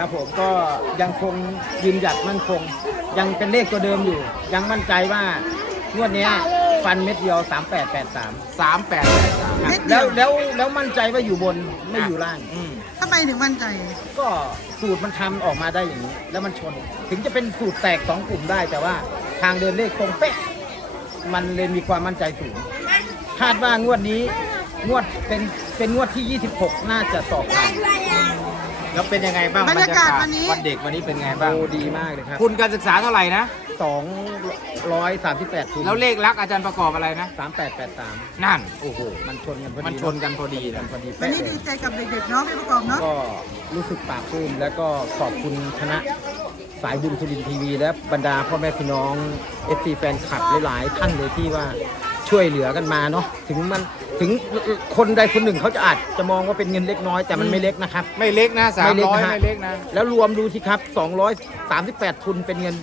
ครับผมก็ยังคงยืนหยัดมั่นคง ยังเป็นเลขตัวเดิมอยู่ ยังมั่นใจว่างวดเนี้ยฟันเม็ดเดียว 3883 สามแปดครับแล้วแล้วแล้วมั่นใจว่าอยู่บนไม่อยู่ล่าง อืมทำไมถึงมั่นใจ ก็สูตรมันทำออกมาได้อย่างนี้ แล้วมันชน ถึงจะเป็นสูตรแตกสองกลุ่มได้ แต่ว่าทางเดินเลขตรงเป๊ะ มันเลยมีความมั่นใจสูง คาดว่างวดนี้ งวดเป็นเป็นงวดที่ 26 น่าจะสอบผ่าน แล้วเป็นยังไงบ้างบรรยากาศวันนี้ วันเด็กวันนี้เป็นไงบ้าง โอ้ดีมากเลยครับ คุณการศึกษาเท่าไหร่นะ238ทุนแล้วเลขลักษณ์อาจารย์ประกอบอะไรนะ 3883 นั่น โอ้โห มันชนกันพอดีมันชนกันพอดีนะพอดีวันเป๊ะนี้เลดียใจกับเด็กๆเนาะพี่ประกอบเนาะ ก็รู้สึกปลาบปลื้มแล้วก็ขอบคุณคณะสายบุญสุรินทร์ทีวี และบรรดาพ่อแม่พี่น้องเอฟซีแฟนคลับหลายๆท่านเลยที่ว่าช่วยเหลือกันมาเนาะ ถึงมัน ถึงคนใดคนหนึ่งเขาจะอาจจะมองว่าเป็นเงินเล็กน้อยแต่มันไม่เล็กนะครับ ไม่เล็กนะสามไม่เล็กร้อยนะฮะไม่เล็กนะ แล้วรวมดูสิครับ 238 ทุนเป็นเงิน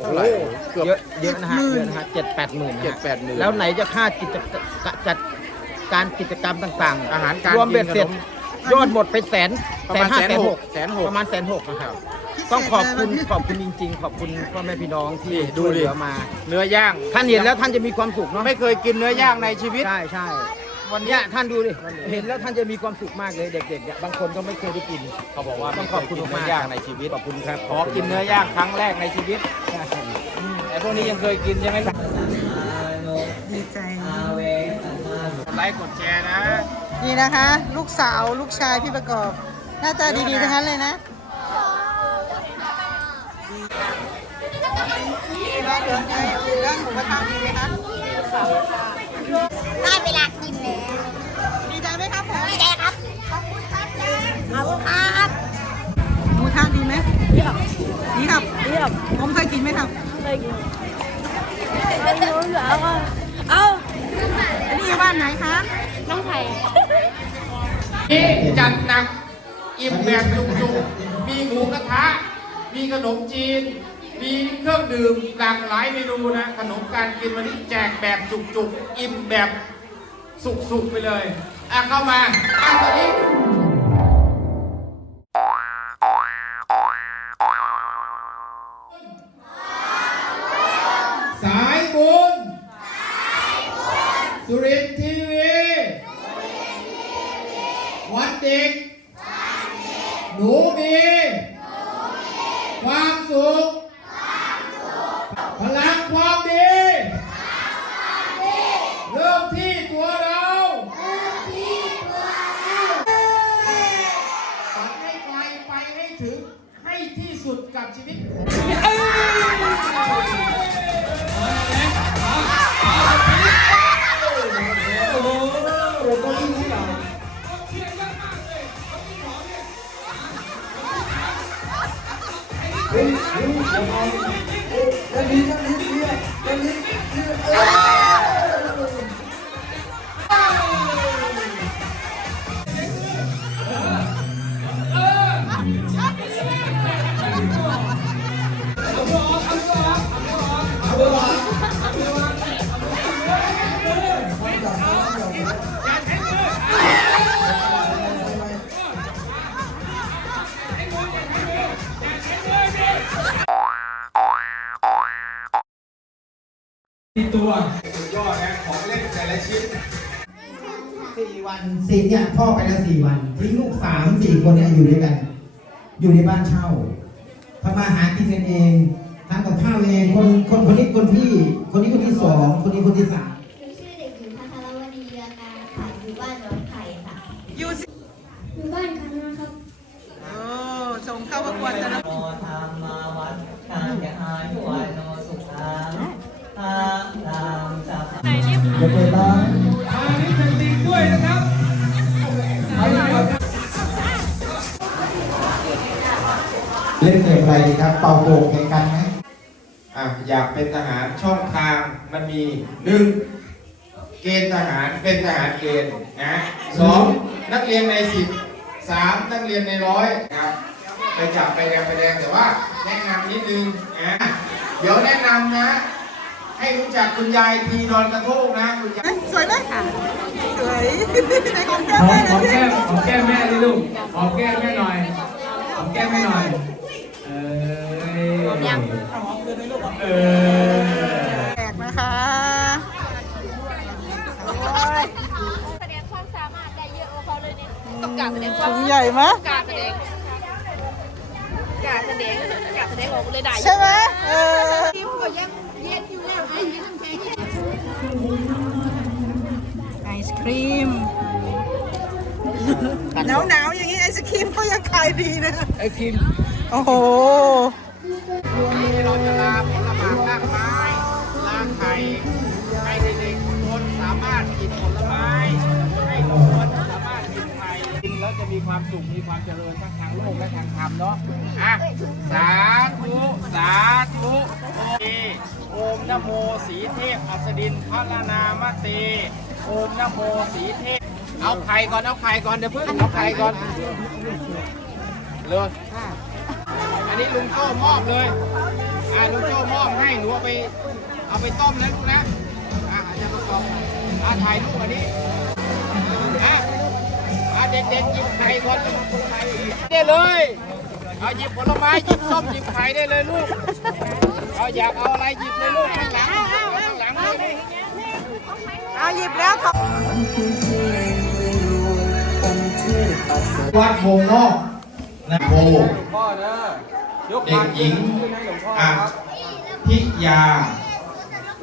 เท่าไหร่เกือบเยอะเยอะนะฮะเยอะนะฮะเจ็ดแปดหมื่นนะฮะเจ็ดแปดหมื่นแล้วไหนจะค่ากิจกะจัดการกิจกรรมต่างๆ อาหารการรวมเบ็ดเสร็จกินขนยอดหมดไปแสนประมาณห้าแสนแสนหหกกแสนหกประมาณแสนหกนะครับพิเศษต้องขอบคุณเลยวันนี้ขอบคุณจริง ๆ ขอบคุณพ่อแม่พี่น้องที่นี่ดูช่วยเหดิลือมา เนื้อย่าง ท่านเห็นแล้วท่านจะมีความสุขเนาะไม่เคยกินเนื้อย่างในชีวิตใช่ใช่ วันเนี้ยท่านดูดิเห็นแล้วท่านจะมีความสุขมากเลยเด็กๆเนี่ยบางคนก็ไม่เคยได้กิน เขาบอกว่าต้องขอบคุณไม่เคยกินมากเนื้อย่างในชีวิตขอบคุณครับขอกินเนื้อย่างครั้งแรกในชีวิตอืมไอ้พวกนี้ยังเคยกินใช่ไหมครับดีใจกดไลค์กดแชร์นะ นี่นะคะ ลูกสาวลูกชายพี่ประกอบ หน้าตาดีๆทั้งนั้นเลยนะบ้านเหลือไงเรื่องหมูกระทะดีไหมคะได้เวลากินแล้วดีใจไหมครับผมไม่ได้ครับ ขอบคุณครับขอบคุณครับหมูกระทะดีไหมเยี่ยมดีครับเยี่ยมผมเคยกินไหมครับเคยกินไม่รู้เหรอเอาอันนี้อยู่บ้านไหนคะน้องไผ่นี่จัดหนักอิ่มแบบจุกๆมีหมูกระทะ มีขนมจีน มีเครื่องดื่มหลากหลายเมนูนะ ขนมการกินวันนี้แจกแบบจุกๆ อิ่มแบบ สุกๆไปเลยอะเข้ามาอะตอนนี้สายบุญสุรินท Yeah. ตัวย่อของเล่นแต่ละชิ้นสี่วันสี่เนี่ยพ่อไปแล้วสี่วันทิ้งลูกสามสี่คนเนี่ยอยู่ด้วยกัน อยู่ในบ้านเช่าทำมาหากินกันเองทำกับข้าวเองคนคนคนนี้คนที่ คนนี้คนที่สองคนนี้คนที่สาม เปิดร้านเล่นเกมอะไรดีครับเป่าโป่งแข่งกันไหมอะอยากเป็นทหารช่องทางมันมีหนึ่งเกณฑ์ทหารเป็นทหารเกณฑ์นะสองนักเรียนในสิบสามนักเรียนในร้อยนะครับไปจับไปแดงไปแดงแต่ว่าแนะนำนิดนึงนะเดี๋ยวแนะนำนะ ให้รู้จักคุณยายทีดอนกระโทกนะคุณยายเอ๊ะสวยไหมสวยในของแก้มหอแม่มเลหอยมแก้มหอมแก้มแม่ดิลูกหอมแก้มแม่หน่อยโอมแก้มให้หน่อยเอ้ยยังเออแตกนะคะแสดงความสามารถได้เยอะกว่าเขาเลยเนี่ยต้องการแสดงความถุงใหญ่ไหมการแสดงการแสดงการแสดงออกเลยได้ใช่ไหมเออ ไอศครีมหนาวหนาวๆอย่างนี้ไอศครีมก็ยังขายดีนะ ไอ้ทีมโอ้โหเราจะลาผลไม้ลากไม้ลากไข่ให้เด็กๆทุกคนสามารถกินผลไม้ ให้ทุกคนสามารถกินไข่กินแล้วจะมีความสุขมีความเจริญทั้งทางโลกและทางธรรมเนาะอะสาธุสาธุโอเค โอมนะโมสีเทพอัสดินพระลนามเตโอมนะโมสีเทพ เอาไข่ก่อนเอาไข่ก่อนเดี๋ยวเพิ่งเอาไข่ก่อนเลยอันนี้ลุงโจ้มอบเลยอ่าลุงโจ้มอบให้หนูเอาไป เอาไปต้มนะลูกนะอ่าอาจารย์ประกอบอ่าถ่ายรูปอันนี้อะอ่าเด็กๆหยิบไข่ก่อนจะมาปรุงไข่ได้เลย เอาหยิบผลไม้หยิบส้มหยิบไข่ได้เลยลูก เอาอยากเอาอะไรหยิบเลยลูกข้างหลังข้างหลังเลยเอาหยิบแล้วครับวัดวงนอกนะโพพ่อเด็กหญิงอะพิยา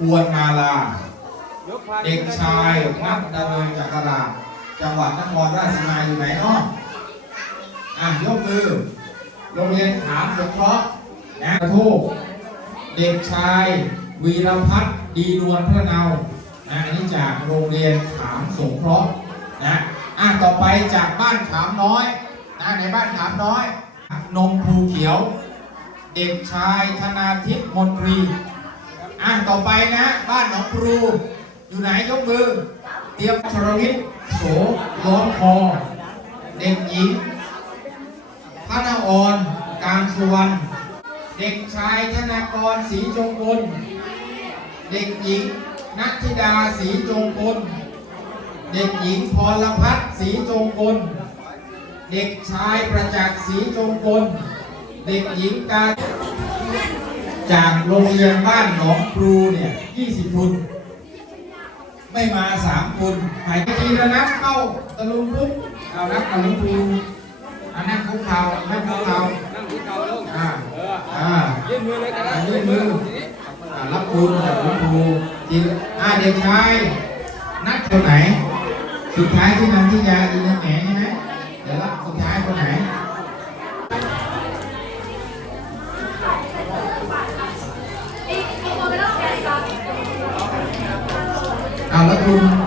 อวนมาลา เด็กชายนัทดำเนินจักราจังหวัดนครราชสีมาอยู่ไหนเนาะอะยกมือ โรงเรียนขามสงเคราะห์นะกระโทกเด็กชาย วีรพัฒน์ดีนวลพระเนานะอันนี้จากโรงเรียนขามสงเคราะห์นะอะต่อไปจากบ้านขามน้อยนะในบ้านขามน้อย นมภูเขียว เด็กชายธนาทิพย์มนตรีอะต่อไปนะ บ้านหนองครูอยู่ไหนยกมือ เตรียมชรวิทย์โสล้อมคอเด็กหญิง นอ่อนการสุวรรณ เด็กชายธนากรศรีจงกลเด็กหญิงนัทธิดาศรีจงกลเด็กหญิงพรพัฒน์ศรีจงกลเด็กชายประจักษ์ศรีจงกลเด็กหญิงการจากโรงเรียนบ้านหนองครูเนี่ย 20ทุนไม่มา3ทุนหายทีละนับเข้าตะลุมพุกเอานับตะลุมพู อันนั่งคุกเข่านั่งคุกเข่านั่งที่เตาลงอ่าอ่ายื่นมือเลยก็ได้อันนี้มืออ่ารับคุณจากคุณครูจริงอ่าเด็กชายนัดคนไหน สุดท้ายที่นำที่ยาอีนแหนใช่ไหมเดี๋ยวรับสุดท้ายคนไหนเอาแล้วคุณ